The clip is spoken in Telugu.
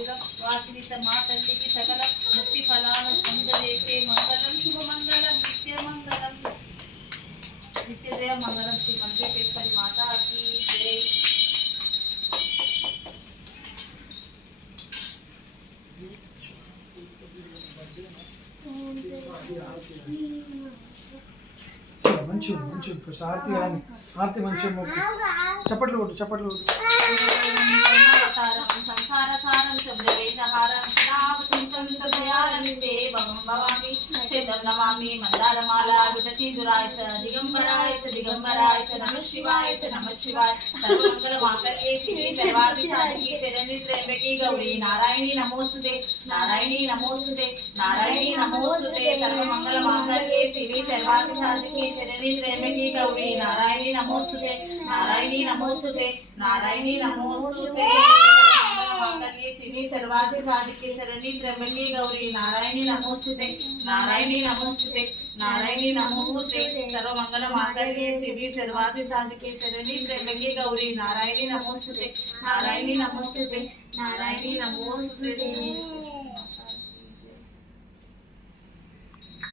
వాసిత మా తల్లికి సకల ముక్తి ఫలాలను పొందజేసే మంగళం శుభమంగళం నిత్యమంగళం నిత్యజయ మంగళం శ్రీ మంత్రేశ్వరి మాతాకి జై. మంచి మంచి ఆర్తి ఆర్తి మంచి చప్పట్లు కొట్టు చప్పట్లు కొట్టు. సంసారసారం శబ్దవేషహారం భవామి శతం నమామి మందారమాల విటచీదురాయ చ దిగంబరాయ చ దిగంబరాయ చ నమః శివాయ చ నమః శివాయ సర్వమంగళ మాంగళ్యే శివే సర్వాధికారిణి శరణ్యే త్ర్యంబకే గౌరీ నారాయణీ నమోస్తుతే నారాయణీ నమోస్తుతే నారాయణీ నమోస్తుతే సర్వమంగళ మాంగళ్యే శివే సర్వాధికారిణి శరణ్యే త్ర్యంబకే గౌరీ నారాయణీ నమోస్తుతే నారాయణీ నమోస్తుతే నారాయణీ నమోస్తుతే మంగళ్యే శివే సర్వాధికారిణి శరణ్యే త్ర్యంబకే గౌరీ నారాయణీ నమోస్తుతే నారాయణీ నమోస్తుతే నారాయణీ నమోస్తుతే సర్వమంగళ మాంగళ్యే శివే సర్వాధికారిణి శరణ్యే త్ర్యంబకే గౌరీ నారాయణీ నమోస్తుతే నారాయణీ నమోస్తుతే నారాయణీ నమోస్తుతే.